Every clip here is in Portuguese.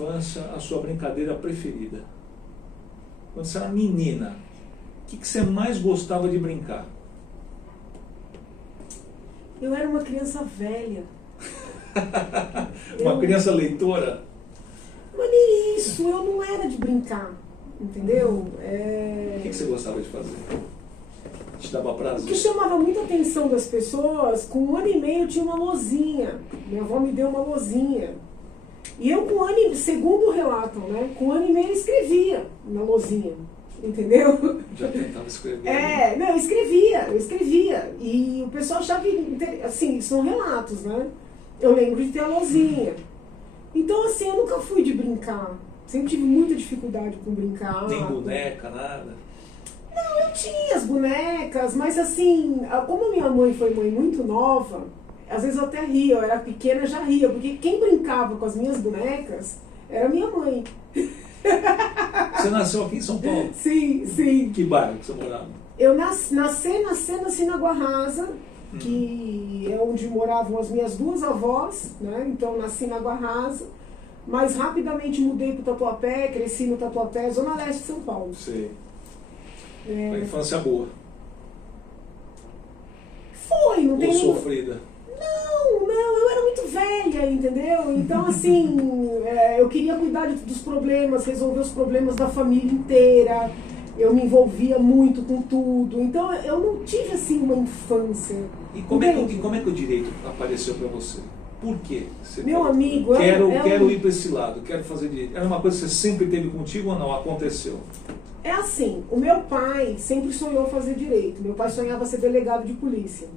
infância a sua brincadeira preferida? Quando você era menina, o que você mais gostava de brincar? Eu era uma criança velha. Uma criança leitora? Mas nem isso, eu não era de brincar, entendeu? O que você gostava de fazer? Te dava O prazer? que chamava muita atenção das pessoas, com 1 ano e meio eu tinha uma lousinha. Minha avó me deu uma lousinha. E eu com 1 ano e meio, segundo relatam, né? Com 1 ano e meio eu escrevia na lousinha. Entendeu? Já tentava escrever? Não, eu escrevia. E o pessoal achava que, assim, são relatos, né? Eu lembro de ter a lousinha. Então, assim, eu nunca fui de brincar. Sempre tive muita dificuldade com brincar. Nem boneca, nada? Não, eu tinha as bonecas, mas assim, como a minha mãe foi mãe muito nova, às vezes eu até ria, eu era pequena já ria, porque quem brincava com as minhas bonecas era minha mãe. Você nasceu aqui em São Paulo? Sim, sim. Que bairro que você morava? Eu nasci na Água Rasa, que é onde moravam as minhas 2 avós, né? Então nasci na Água Rasa, mas rapidamente mudei para o Tatuapé, cresci no Tatuapé, Zona Leste de São Paulo. Sei. Uma infância boa? Foi, não Ou tem... sofrida? Não, eu era muito velha, entendeu? Então, assim, eu queria cuidar dos problemas, resolver os problemas da família inteira. Eu me envolvia muito com tudo. Então, eu não tive, assim, uma infância. E como é que o direito apareceu para você? Por quê? Você Meu falou, amigo, quero ir para esse lado, quero fazer direito. Era uma coisa que você sempre teve contigo ou não? Aconteceu? É assim, o meu pai sempre sonhou fazer direito. Meu pai sonhava ser delegado de polícia.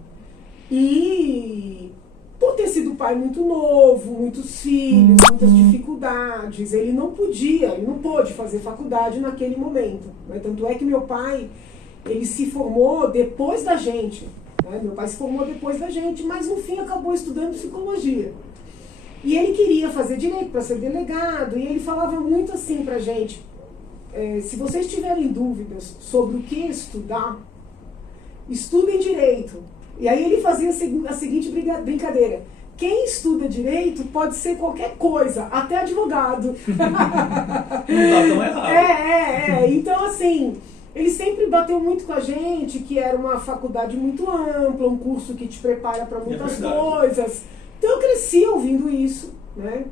E por ter sido pai muito novo, muitos filhos, muitas dificuldades, ele não pôde fazer faculdade naquele momento. Né? Tanto é que meu pai, ele se formou depois da gente. Né? Meu pai se formou depois da gente, mas no fim acabou estudando psicologia. E ele queria fazer direito para ser delegado, e ele falava muito assim pra gente, se vocês tiverem dúvidas sobre o que estudar, estudem direito. E aí ele fazia a seguinte brincadeira: quem estuda direito pode ser qualquer coisa, até advogado. Não tá tão errado. Então, assim, ele sempre bateu muito com a gente que era uma faculdade muito ampla, um curso que te prepara para muitas coisas. Então eu cresci ouvindo isso, né?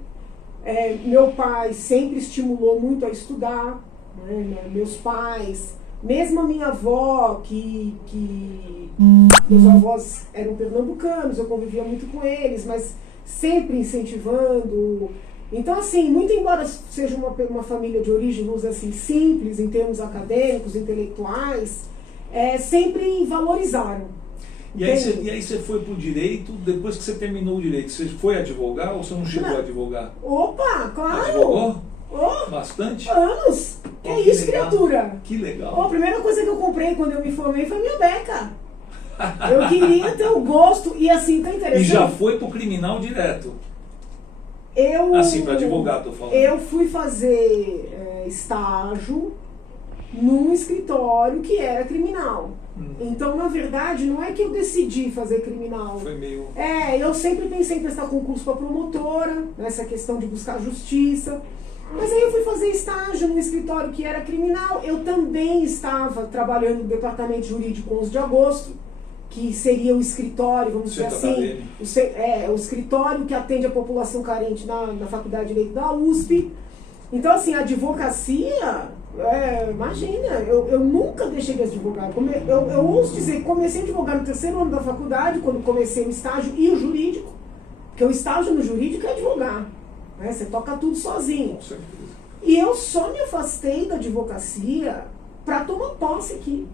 Meu pai sempre estimulou muito a estudar, né? Meus pais, mesmo a minha avó, que meus avós eram pernambucanos, eu convivia muito com eles, mas sempre incentivando. Então, assim, muito embora seja uma família de origem, vamos dizer assim, simples em termos acadêmicos, intelectuais, sempre valorizaram. E aí você foi para o direito, depois que você terminou o direito, você foi advogar ou você não chegou a advogar? Opa, claro! Advogou? Oh, bastante? Anos! Que isso, legal. Criatura? Que legal. A primeira coisa que eu comprei quando eu me formei foi minha beca. Eu queria ter o gosto, e assim, tá interessante. E já foi pro criminal direto? Assim, para advogado, tô falando. Eu fui fazer estágio num escritório que era criminal. Então, na verdade, não é que eu decidi fazer criminal. Foi meio... eu sempre pensei em prestar concurso para promotora, nessa questão de buscar justiça. Mas aí eu fui fazer estágio num escritório que era criminal. Eu também estava trabalhando no departamento jurídico 11 de agosto, que seria o escritório, vamos dizer assim, o escritório que atende a população carente na Faculdade de Direito da USP. Então, assim, a advocacia, imagina, eu nunca deixei de advogar. Eu ouso dizer que comecei a advogar no 3º ano da faculdade, quando comecei o estágio e o jurídico, porque o estágio no jurídico é advogar. Você toca tudo sozinho. Com certeza. E eu só me afastei da advocacia para tomar posse aqui.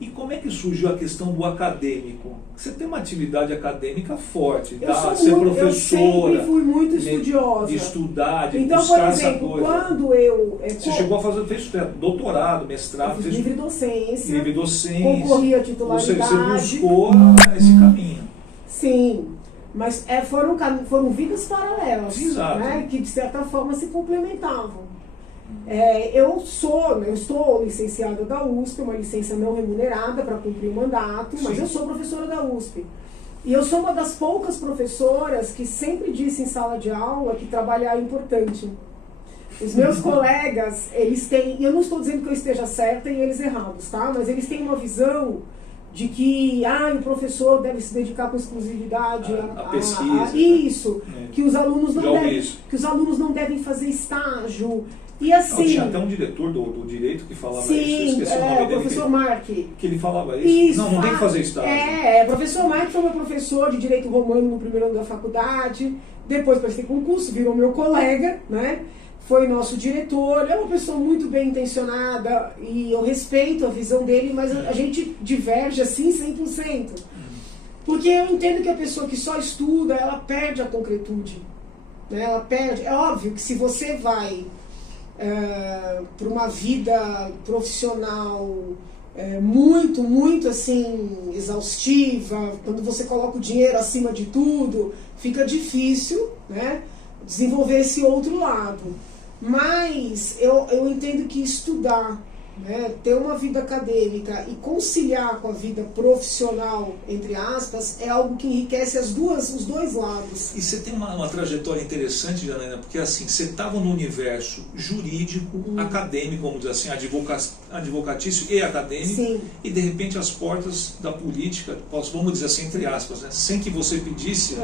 E como é que surgiu a questão do acadêmico? Você tem uma atividade acadêmica forte, ser professora. Eu sempre fui muito estudiosa. De estudar, de então, buscar por exemplo, essa coisa. Quando eu... Você chegou a fez doutorado, mestrado, fiz livre docência. Livre docência. Concorri à titularidade. Você buscou esse caminho. Sim. Mas foram vidas paralelas, exato, né, que de certa forma se complementavam. Eu estou licenciada da USP, uma licença não remunerada para cumprir o mandato, mas eu sou professora da USP. E eu sou uma das poucas professoras que sempre disse em sala de aula que trabalhar é importante. Os meus colegas, eles têm, e eu não estou dizendo que eu esteja certa e eles errados, tá? Mas eles têm uma visão de que o professor deve se dedicar com exclusividade a pesquisa. Isso, que os alunos não devem fazer estágio. E assim, tinha até um diretor do direito que falava isso, eu esqueci o nome dele. O professor Mark. Que ele falava isso. Não tem que fazer estágio. O professor Mark foi meu professor de direito romano no primeiro ano da faculdade, depois prestei concurso, virou meu colega, né? Foi nosso diretor, é uma pessoa muito bem intencionada e eu respeito a visão dele, mas a gente diverge assim 100%. Porque eu entendo que a pessoa que só estuda, ela perde a concretude. Né? Ela perde. É óbvio que se você vai para uma vida profissional muito, muito assim, exaustiva, quando você coloca o dinheiro acima de tudo, fica difícil, né, desenvolver esse outro lado. Mas eu entendo que estudar, né, ter uma vida acadêmica e conciliar com a vida profissional, entre aspas, é algo que enriquece os dois lados. E você tem uma trajetória interessante, Janaína, porque assim, você estava no universo jurídico, acadêmico, vamos dizer assim, advocatício e acadêmico, Sim. E de repente as portas da política, vamos dizer assim, entre aspas, né, sem que você pedisse,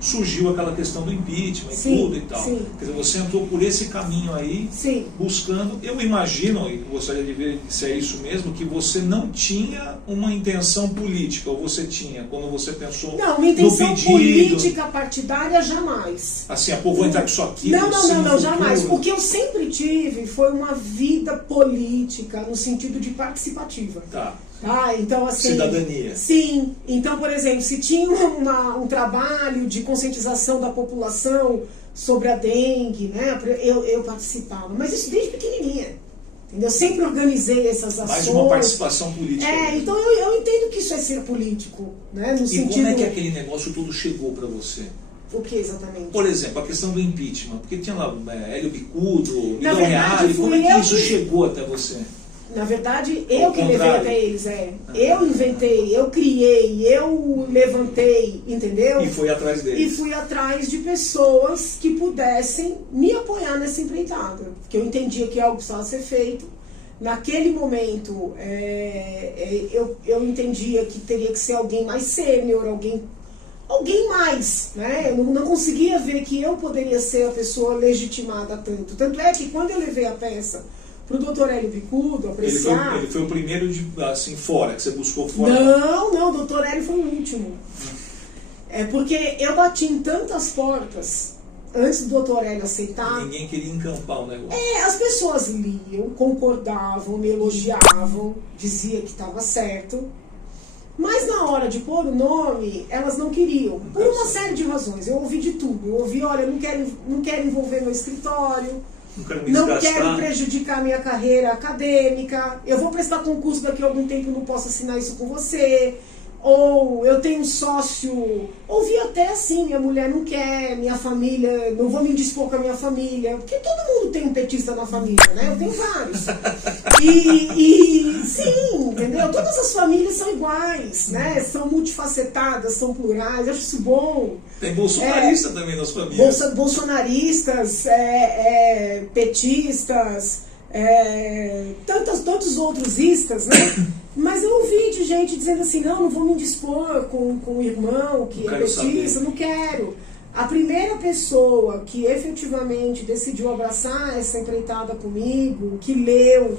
surgiu aquela questão do impeachment e tudo e tal. Sim. Quer dizer, você entrou por esse caminho aí, Sim. buscando, eu imagino, e gostaria de ver se é isso mesmo, que você não tinha uma intenção política, ou você tinha, quando você pensou Não, uma intenção no pedido, política partidária, jamais. assim, vou entrar com isso aqui. Não, jamais. O que eu sempre tive foi uma vida política, no sentido de participativa. Tá. Então, assim, cidadania. Sim. Então, por exemplo, se tinha um trabalho de conscientização da população sobre a dengue, né, eu participava. Mas isso desde pequenininha. Entendeu? Eu sempre organizei essas ações. Mais uma participação política. Então eu entendo que isso é ser político. Né, no sentido... como é que aquele negócio todo chegou para você? O que exatamente? Por exemplo, a questão do impeachment. Porque tinha lá Hélio Bicudo, Miguel verdade, Reale. Como é que isso chegou até você? Na verdade, eu que levei até eles, Eu inventei, eu criei, eu levantei, entendeu? E foi atrás deles. E fui atrás de pessoas que pudessem me apoiar nessa empreitada. Porque eu entendia que algo precisava ser feito. Naquele momento, eu entendia que teria que ser alguém mais sênior, alguém mais, né? Eu não conseguia ver que eu poderia ser a pessoa legitimada tanto. Tanto é que quando eu levei a peça para o Dr. Hélio Bicudo apreciar... Ele foi o primeiro, assim, fora, que você buscou fora? Não, o Dr. Hélio foi o último. Porque eu bati em tantas portas antes do Dr. Hélio aceitar. Ninguém queria encampar o negócio. As pessoas liam, concordavam, me elogiavam, dizia que estava certo. Mas na hora de pôr o nome, elas não queriam. Por uma série de razões. Eu ouvi de tudo. Eu ouvi, olha, não quero envolver meu escritório. Não quero prejudicar minha carreira acadêmica. Eu vou prestar concurso daqui a algum tempo e não posso assinar isso com você. Ou eu tenho um sócio. Ouvi até assim, minha mulher não quer, minha família, não vou me indispor com a minha família. Porque todo mundo tem um petista na família, né? Eu tenho vários. Sim, entendeu? Todas as famílias são iguais, né? São multifacetadas, são plurais. Eu acho isso bom. Tem bolsonarista também nas famílias. Bolsonaristas, petistas, tantos outros istas, né? Mas eu ouvi de gente dizendo assim, não vou me indispor com o irmão que é petista, não quero. A primeira pessoa que efetivamente decidiu abraçar essa empreitada comigo, que leu,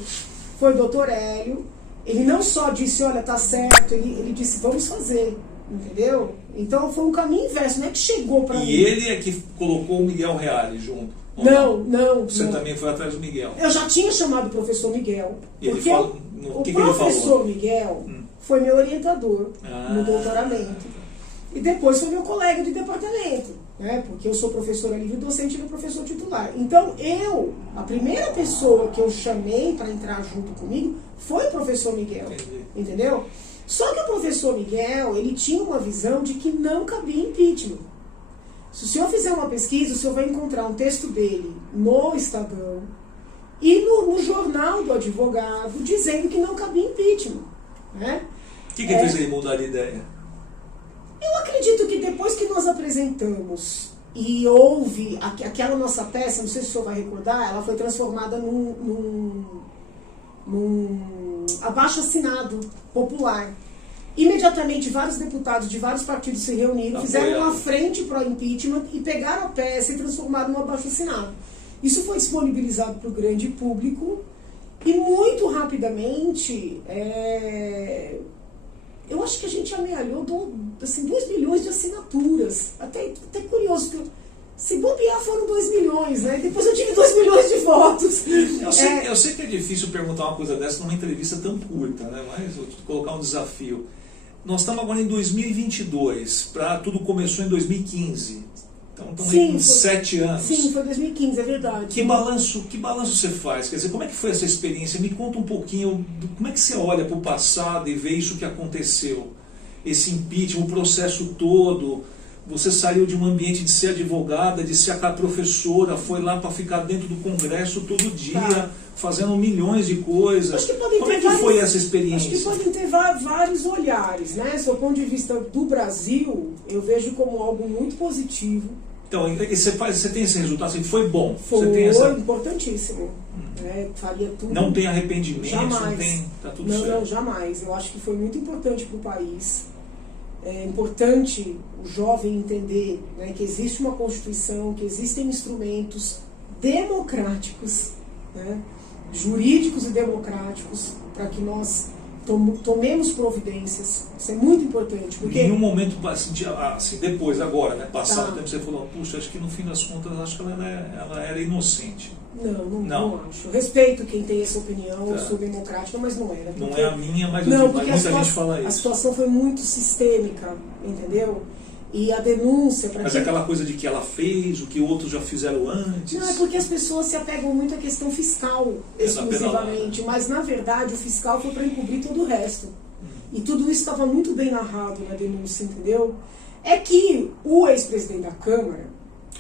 foi o Dr. Hélio. Ele não só disse, olha, tá certo, ele disse, vamos fazer, entendeu? Então foi um caminho inverso, não é que chegou para mim. E ele é que colocou o Miguel Reale junto? Não. Você também foi atrás do Miguel? Eu já tinha chamado o professor Miguel. Porque o professor Miguel foi meu orientador no doutoramento. E depois foi meu colega de departamento, né? Porque eu sou professora livre-docente e ele é professor titular. Então a primeira pessoa que eu chamei para entrar junto comigo foi o professor Miguel. Entendeu? Só que o professor Miguel, ele tinha uma visão de que não cabia impeachment. Se o senhor fizer uma pesquisa, o senhor vai encontrar um texto dele no Estadão e no jornal do advogado dizendo que não cabia impeachment. Né? O que fez ele mudar de ideia? Eu acredito que depois que nós apresentamos E houve, aquela nossa peça, não sei se o senhor vai recordar, ela foi transformada num abaixo-assinado popular. Imediatamente, vários deputados de vários partidos se reuniram, fizeram uma frente pro impeachment e pegaram a peça e transformaram num abaixo-assinado. Isso foi disponibilizado para o grande público e muito rapidamente, eu acho que a gente amealhou assim, 2 milhões de assinaturas. Até curioso, que se bobear foram 2 milhões, né? Depois eu tive 2 milhões de votos. Eu sei que é difícil perguntar uma coisa dessa numa entrevista tão curta, né? Mas vou te colocar um desafio. Nós estamos agora em 2022, tudo começou em 2015. Então estamos aí com 7 anos. Sim, foi 2015, é verdade. Que balanço você faz? Quer dizer, como é que foi essa experiência? Me conta um pouquinho, como é que você olha para o passado e vê isso que aconteceu? Esse impeachment, o processo todo. Você saiu de um ambiente de ser advogada, de ser aquela professora, foi lá para ficar dentro do Congresso todo dia, fazendo milhões de coisas. Como é que foi essa experiência? Acho que podem ter vários olhares, né? Do ponto de vista do Brasil, eu vejo como algo muito positivo. Então, você tem esse resultado, assim, foi bom? Foi importantíssimo. Faria tudo. Não tem arrependimento? Jamais. Tá tudo certo? Não, jamais. Eu acho que foi muito importante para o país. É importante o jovem entender, né, que existe uma Constituição, que existem instrumentos democráticos, né, jurídicos e democráticos, para que nós tomemos providências. Isso é muito importante. Porque em nenhum momento, assim, depois, agora, né, passado o tempo, você falou, puxa, acho que no fim das contas, acho que ela era inocente. Não acho. Eu respeito quem tem essa opinião, eu sou democrática, mas não era. Não é a minha, mas muita gente fala isso. A situação foi muito sistêmica, entendeu? E a denúncia... Mas aquela coisa de que ela fez, o que outros já fizeram antes... Não, é porque as pessoas se apegam muito à questão fiscal, exclusivamente. Mas, na verdade, o fiscal foi para encobrir todo o resto. E tudo isso estava muito bem narrado na denúncia, entendeu? É que o ex-presidente da Câmara,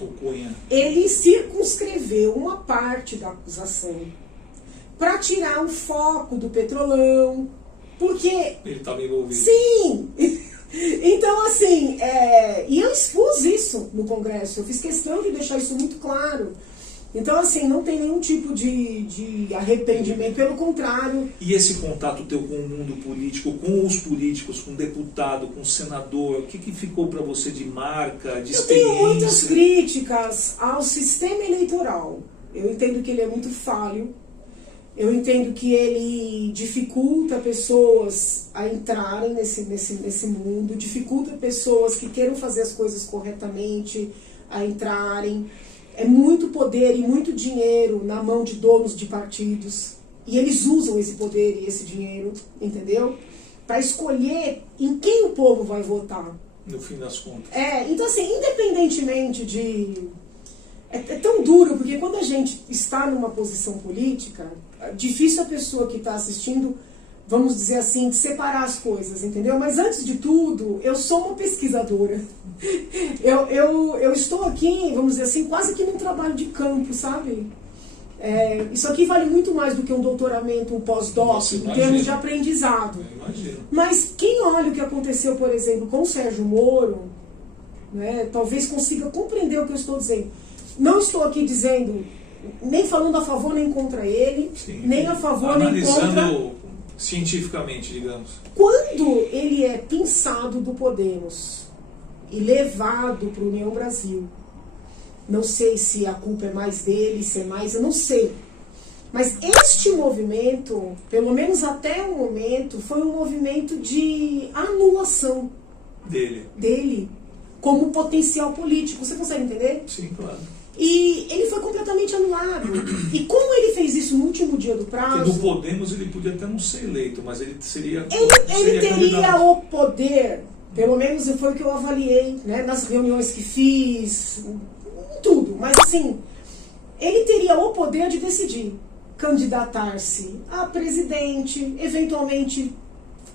o Cunha, ele circunscreveu uma parte da acusação para tirar o foco do Petrolão, porque... Ele estava envolvido. Sim! Então, assim, e eu expus isso no Congresso, eu fiz questão de deixar isso muito claro. Então, assim, não tem nenhum tipo de arrependimento, pelo contrário. E esse contato teu com o mundo político, com os políticos, com o deputado, com o senador, o que ficou para você de marca, de experiência? Eu tenho muitas críticas ao sistema eleitoral. Eu entendo que ele é muito falho. Eu entendo que ele dificulta pessoas a entrarem nesse mundo, dificulta pessoas que queiram fazer as coisas corretamente a entrarem. É muito poder e muito dinheiro na mão de donos de partidos. E eles usam esse poder e esse dinheiro, entendeu? Para escolher em quem o povo vai votar. No fim das contas. Então, assim, independentemente de... É tão duro, porque quando a gente está numa posição política, é difícil a pessoa que está assistindo, vamos dizer assim, separar as coisas, entendeu? Mas antes de tudo, eu sou uma pesquisadora. Eu estou aqui, vamos dizer assim, quase que num trabalho de campo, sabe? Isso aqui vale muito mais do que um doutoramento, um pós-doc, em termos de aprendizado. Mas quem olha o que aconteceu, por exemplo, com o Sérgio Moro, né, talvez consiga compreender o que eu estou dizendo. Não estou aqui dizendo, nem falando a favor nem contra ele, sim, nem a favor nem contra... Analisando cientificamente, digamos. Quando ele é pinçado do Podemos e levado para o União Brasil, não sei se a culpa é mais dele, se é mais... Eu não sei. Mas este movimento, pelo menos até o momento, foi um movimento de anulação dele como potencial político. Você consegue entender? Sim, claro. E ele foi completamente anulado. E como ele fez isso no último dia do prazo... Porque do Podemos ele podia até não ser eleito, mas ele seria... Ele teria o poder, pelo menos foi o que eu avaliei, né, nas reuniões que fiz, tudo. Mas assim, ele teria o poder de decidir candidatar-se a presidente, eventualmente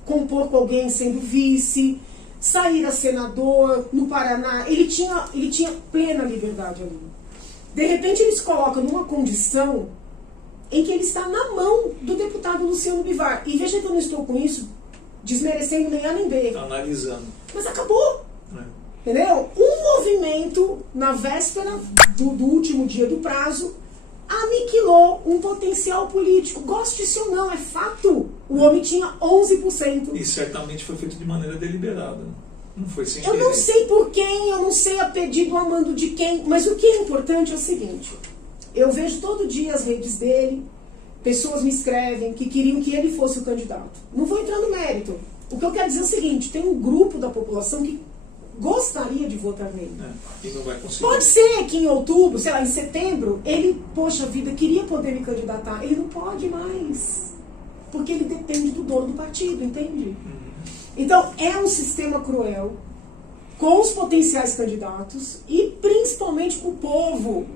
compor com alguém sendo vice, sair a senador no Paraná. Ele tinha plena liberdade ali. De repente ele se coloca numa condição em que ele está na mão do deputado Luciano Bivar. E veja que eu não estou com isso desmerecendo nem A nem B. Está analisando. Mas acabou. Entendeu? Um movimento, na véspera do último dia do prazo, aniquilou um potencial político. Goste-se ou não, é fato. O homem tinha 11%. E certamente foi feito de maneira deliberada. Não foi sem Eu querer. não sei por quem, eu não sei a pedido, a mando de quem, mas o que é importante é o seguinte: eu vejo todo dia as redes dele, pessoas me escrevem que queriam que ele fosse o candidato. Não vou entrar no mérito. O que eu quero dizer é o seguinte: tem um grupo da população que gostaria de votar nele. E não vai conseguir. Pode ser que em outubro, sei lá, em setembro, ele, poxa vida, queria poder me candidatar. Ele não pode mais. Porque ele depende do dono do partido, entende? Então, é um sistema cruel com os potenciais candidatos e principalmente com o povo.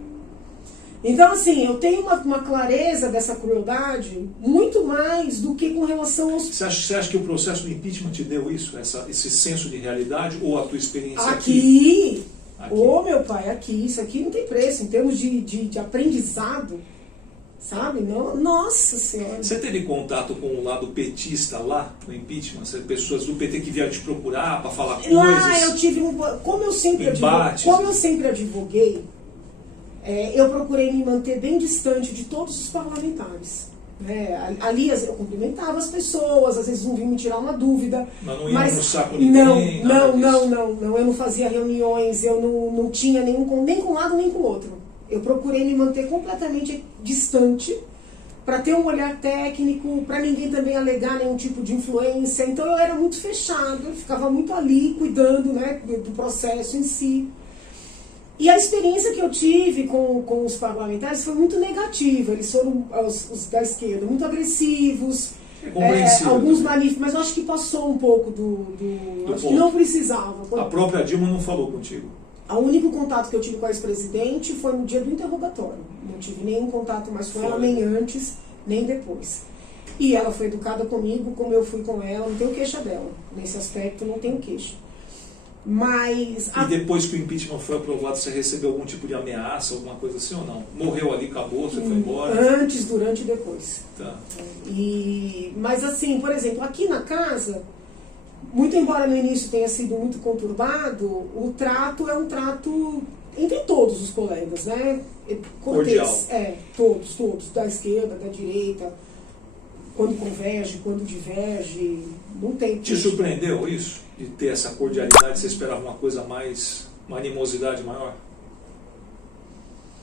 Então, assim, eu tenho uma clareza dessa crueldade muito mais do que com relação aos... Você acha que o processo do impeachment te deu isso? Esse senso de realidade? Ou a tua experiência aqui? Aqui. Ô, meu pai, aqui. Isso aqui não tem preço. Em termos de aprendizado, sabe? Não, nossa Senhora. Você teve contato com o lado petista lá no impeachment? Pessoas do PT que vieram te procurar para falar coisas? Lá eu tive como eu sempre advoguei, eu procurei me manter bem distante de todos os parlamentares. Ali eu cumprimentava as pessoas, às vezes não vinham me tirar uma dúvida. Mas não ia no saco ninguém? Não, eu não fazia reuniões, eu não tinha nem com um lado nem com o outro. Eu procurei me manter completamente distante para ter um olhar técnico, para ninguém também alegar nenhum tipo de influência. Então eu era muito fechado, eu ficava muito ali cuidando, né, do processo em si. E a experiência que eu tive com os parlamentares foi muito negativa. Eles foram, os da esquerda, muito agressivos. Alguns magníficos, mas eu acho que passou um pouco acho que não precisava. A própria Dilma não falou contigo? O único contato que eu tive com a ex-presidente foi no dia do interrogatório. Não tive nenhum contato mais com ela, nem antes, nem depois. E ela foi educada comigo, como eu fui com ela, não tenho queixa dela. Nesse aspecto, não tenho queixa. Mas... E depois que o impeachment foi aprovado, você recebeu algum tipo de ameaça, alguma coisa assim ou não? Morreu ali, acabou, você foi embora? Antes, durante e depois. Tá. Mas assim, por exemplo, aqui na casa, muito embora no início tenha sido muito conturbado, o trato é um trato entre todos os colegas, né? Cordial. Todos, da esquerda, da direita, quando converge, quando diverge, não tem... Te surpreendeu isso? De ter essa cordialidade, você esperava uma coisa mais, uma animosidade maior?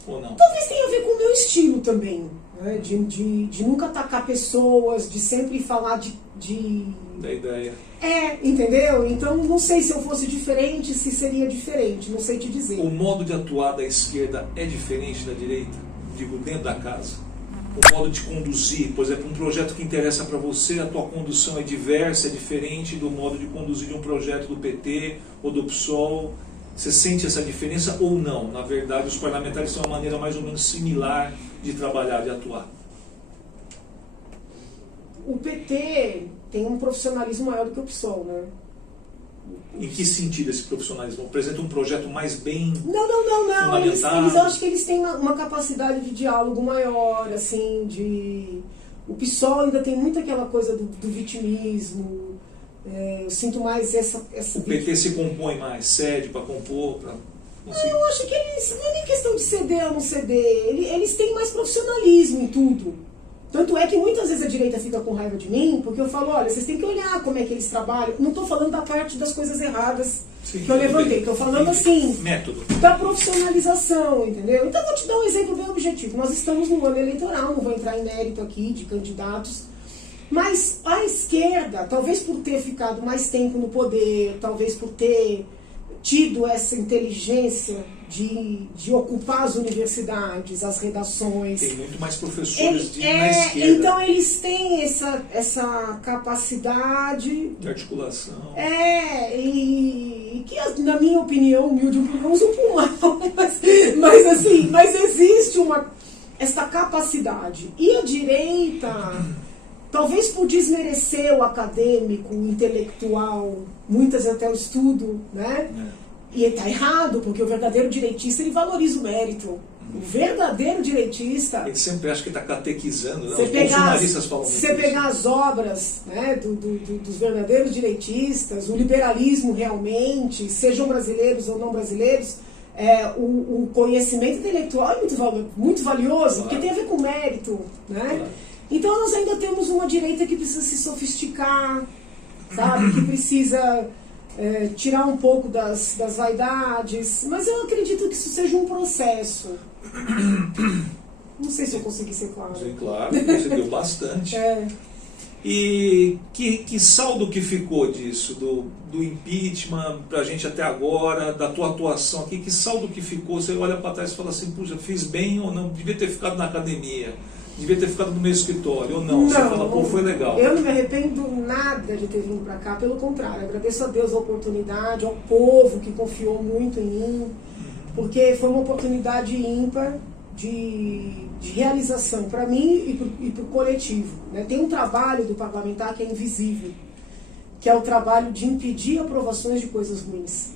Ou não? Talvez tenha a ver com o meu estilo também, né? De nunca atacar pessoas, de sempre falar da ideia. Entendeu? Então não sei se eu fosse diferente, se seria diferente, não sei te dizer. O modo de atuar da esquerda é diferente da direita? Digo, dentro da casa. O modo de conduzir, por exemplo, um projeto que interessa para você, a tua condução é diversa, é diferente do modo de conduzir de um projeto do PT ou do PSOL. Você sente essa diferença ou não? Na verdade, os parlamentares têm uma maneira mais ou menos similar de trabalhar, de atuar. O PT tem um profissionalismo maior do que o PSOL, né? Em que sentido esse profissionalismo? Apresenta um projeto mais bem Não. Eles eu acho que eles têm uma capacidade de diálogo maior, assim, o PSOL ainda tem muito aquela coisa do vitimismo. Eu sinto mais essa o PT se compõe mais, cede para compor, para... Eu acho que eles, não é nem questão de ceder ou não ceder, eles têm mais profissionalismo em tudo. Tanto é que muitas vezes a direita fica com raiva de mim, porque eu falo, olha, vocês têm que olhar como é que eles trabalham. Não estou falando da parte das coisas erradas que eu levantei, estou falando assim, método da profissionalização, entendeu? Então vou te dar um exemplo bem objetivo. Nós estamos no ano eleitoral, não vou entrar em mérito aqui de candidatos, mas a esquerda, talvez por ter ficado mais tempo no poder, talvez por ter tido essa inteligência de ocupar as universidades, as redações. Tem muito mais professores na esquerda. Então eles têm essa capacidade de articulação. E que, na minha opinião, humilde opinião, usam por mal. Mas existe essa capacidade. E a direita, talvez por desmerecer o acadêmico, o intelectual, muitas até o estudo, né? E está errado, porque o verdadeiro direitista ele valoriza o mérito. O verdadeiro direitista... Ele sempre acha que está catequizando, né? Os bolsonaristas falam muito. Se você pegar as obras, né, dos verdadeiros direitistas, o liberalismo realmente, sejam brasileiros ou não brasileiros, o conhecimento intelectual é muito valioso, porque tem a ver com mérito, né? Então nós ainda temos uma direita que precisa se sofisticar, sabe? Que precisa tirar um pouco das vaidades, mas eu acredito que isso seja um processo. Não sei se eu consegui ser claro. Sim, claro, você deu bastante. E que saldo que ficou disso, do impeachment pra gente até agora, da tua atuação aqui, que saldo que ficou? Você olha para trás e fala assim, puxa, fiz bem ou não? Devia ter ficado na academia, devia ter ficado no meu escritório, ou não? Você fala, pô, foi legal. Eu não me arrependo nada de ter vindo para cá, pelo contrário, agradeço a Deus a oportunidade, ao povo que confiou muito em mim, porque foi uma oportunidade ímpar de realização para mim e para o coletivo, né? Tem um trabalho do parlamentar que é invisível, que é o trabalho de impedir aprovações de coisas ruins.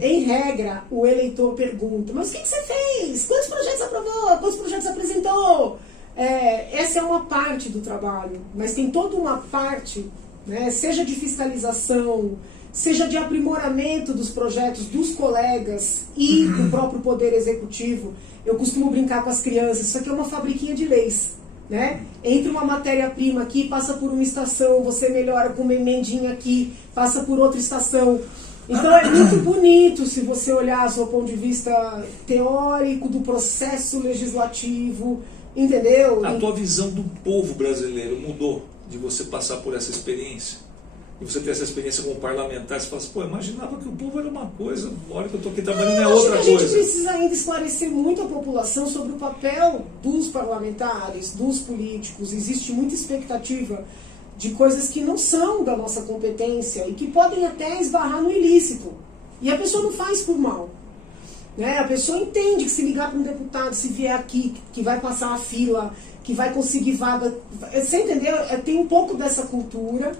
Em regra, o eleitor pergunta, mas o que você fez? Quantos projetos aprovou? Quantos projetos apresentou? Essa é uma parte do trabalho, mas tem toda uma parte, né, seja de fiscalização, seja de aprimoramento dos projetos dos colegas e do próprio Poder Executivo. Eu costumo brincar com as crianças, isso aqui é uma fabriquinha de leis, né? Entra uma matéria-prima aqui, passa por uma estação, você melhora com uma emendinha aqui, passa por outra estação. Então é muito bonito se você olhar do ponto de vista teórico do processo legislativo, entendeu? A tua visão do povo brasileiro mudou de você passar por essa experiência? E você ter essa experiência como parlamentar, você fala assim, pô, eu imaginava que o povo era uma coisa, olha que eu estou aqui trabalhando é outra coisa. A gente precisa ainda esclarecer muito a população sobre o papel dos parlamentares, dos políticos. Existe muita expectativa de coisas que não são da nossa competência e que podem até esbarrar no ilícito. E a pessoa não faz por mal. Né? A pessoa entende que se ligar para um deputado, se vier aqui, que vai passar a fila, que vai conseguir vaga. Você entendeu? Tem um pouco dessa cultura.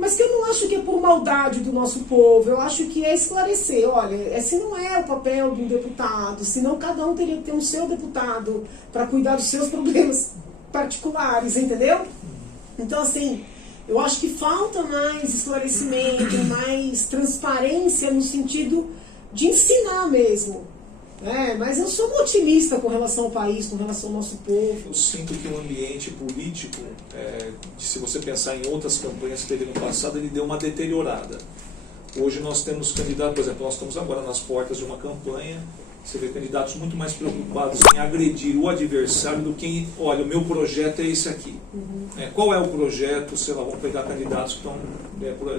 Mas que eu não acho que é por maldade do nosso povo, eu acho que é esclarecer, olha, esse não é o papel de um deputado, senão cada um teria que ter um seu deputado para cuidar dos seus problemas particulares, entendeu? Então, assim, eu acho que falta mais esclarecimento, mais transparência no sentido de ensinar mesmo. Mas eu sou muito otimista com relação ao país, com relação ao nosso povo. Eu sinto que o ambiente político, se você pensar em outras campanhas que teve no passado, ele deu uma deteriorada. Hoje nós temos candidatos, por exemplo, nós estamos agora nas portas de uma campanha, você vê candidatos muito mais preocupados em agredir o adversário do que, olha, o meu projeto é esse aqui. Qual é o projeto, sei lá, vamos pegar candidatos que estão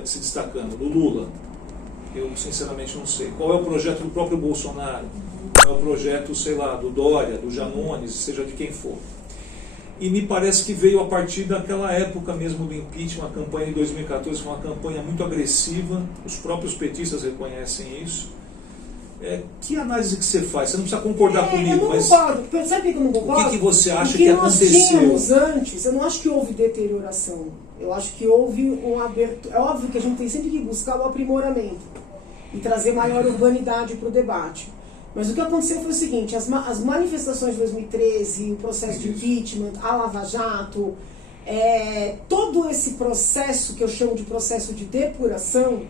se destacando, do Lula. Eu sinceramente não sei. Qual é o projeto do próprio Bolsonaro? Qual é o projeto, sei lá, do Dória, do Janones, seja de quem for. E me parece que veio a partir daquela época mesmo do impeachment, a campanha de 2014 foi uma campanha muito agressiva, os próprios petistas reconhecem isso. Que análise que você faz? Você não precisa concordar comigo, eu não mas concordo. Sabe que eu não concordo? O que você acha que aconteceu? Nós tínhamos antes, eu não acho que houve deterioração. Eu acho que houve um abertura. É óbvio que a gente tem sempre que buscar o aprimoramento e trazer maior urbanidade para o debate. Mas o que aconteceu foi o seguinte, as manifestações de 2013, o processo de impeachment, a Lava Jato, todo esse processo que eu chamo de processo de depuração,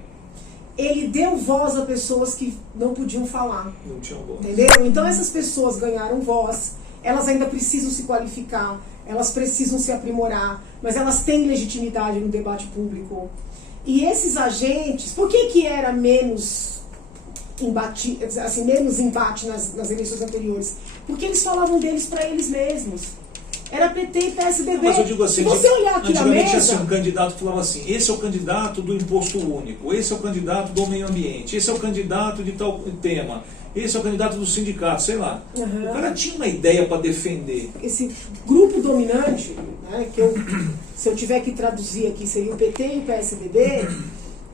ele deu voz a pessoas que não podiam falar. Não tinham voz. Entendeu? Então essas pessoas ganharam voz, elas ainda precisam se qualificar, elas precisam se aprimorar, mas elas têm legitimidade no debate público. E esses agentes, por que era menos embate nas eleições anteriores? Porque eles falavam deles para eles mesmos. Era PT e PSDB. Mas eu digo assim, se você olhar aqui na mesa... assim, um candidato falava assim, esse é o candidato do imposto único, esse é o candidato do meio ambiente, esse é o candidato de tal tema, esse é o candidato do sindicato, sei lá. O cara tinha uma ideia para defender. Esse grupo dominante, né, se eu tiver que traduzir aqui, seria o PT e o PSDB,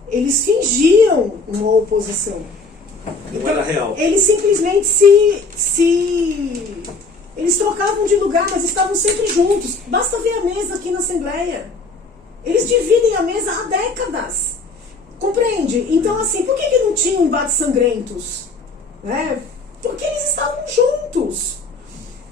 eles fingiam uma oposição. Não era real. Eles simplesmente eles trocavam de lugar, mas estavam sempre juntos. Basta ver a mesa aqui na Assembleia. Eles dividem a mesa há décadas. Compreende? Então, assim, por que não tinham embates sangrentos? Porque eles estavam juntos.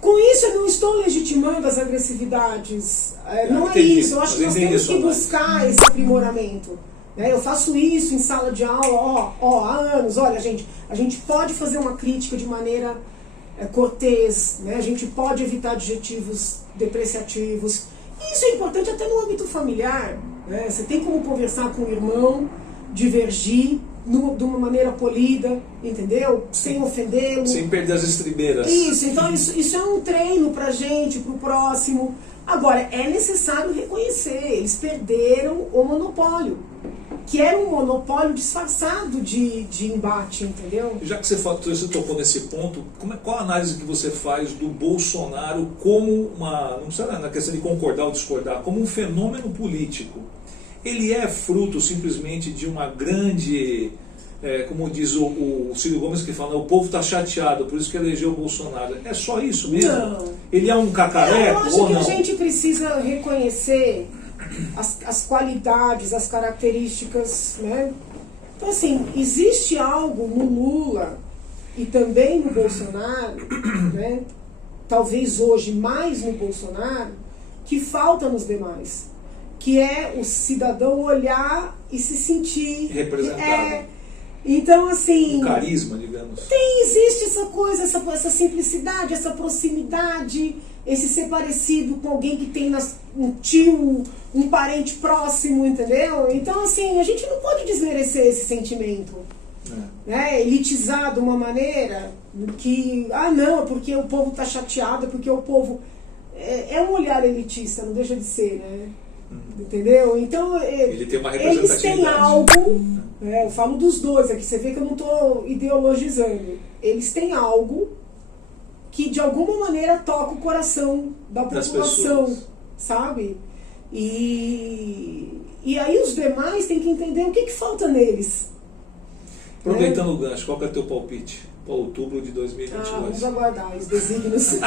Com isso eu não estou legitimando as agressividades, não é entendi. isso, eu acho que nós temos que buscar esse aprimoramento. Eu faço isso em sala de aula há anos. Olha, gente, a gente pode fazer uma crítica de maneira cortês, né? A gente pode evitar adjetivos depreciativos. Isso é importante até no âmbito familiar. Né? Você tem como conversar com o irmão, divergir de uma maneira polida, entendeu? Sem ofendê-lo. Sem perder as estribeiras. Isso, então isso é um treino pra gente, pro próximo. Agora, é necessário reconhecer, eles perderam o monopólio, que era um monopólio disfarçado de embate, entendeu? Já que você tocou nesse ponto, qual a análise que você faz do Bolsonaro como não precisa na questão de concordar ou discordar, como um fenômeno político? Ele é fruto simplesmente de uma grande, como diz o Ciro Gomes que fala, o povo está chateado, por isso que elegeu o Bolsonaro. É só isso mesmo? Não. Ele é um cacareco ou não? Eu acho que a gente precisa reconhecer as qualidades, as características, né? Então, assim, existe algo no Lula e também no Bolsonaro, né? Talvez hoje mais no Bolsonaro, que falta nos demais, que é o cidadão olhar e se sentir representado. Então, assim... Um carisma, digamos. Existe essa coisa, essa simplicidade, essa proximidade, esse ser parecido com alguém que tem um tio, um parente próximo, entendeu? Então, assim, a gente não pode desmerecer esse sentimento. Né? Elitizar de uma maneira que, não, porque o povo está chateado, porque o povo... É um olhar elitista, não deixa de ser, né? Entendeu? Então, ele tem uma representatividade. Eles têm algo, eu falo dos dois aqui, você vê que eu não estou ideologizando. Eles têm algo que de alguma maneira toca o coração da população, sabe? E aí os demais têm que entender o que falta neles. Aproveitando o gancho, qual que é o teu palpite para outubro de 2022? Vamos aguardar os desígnios.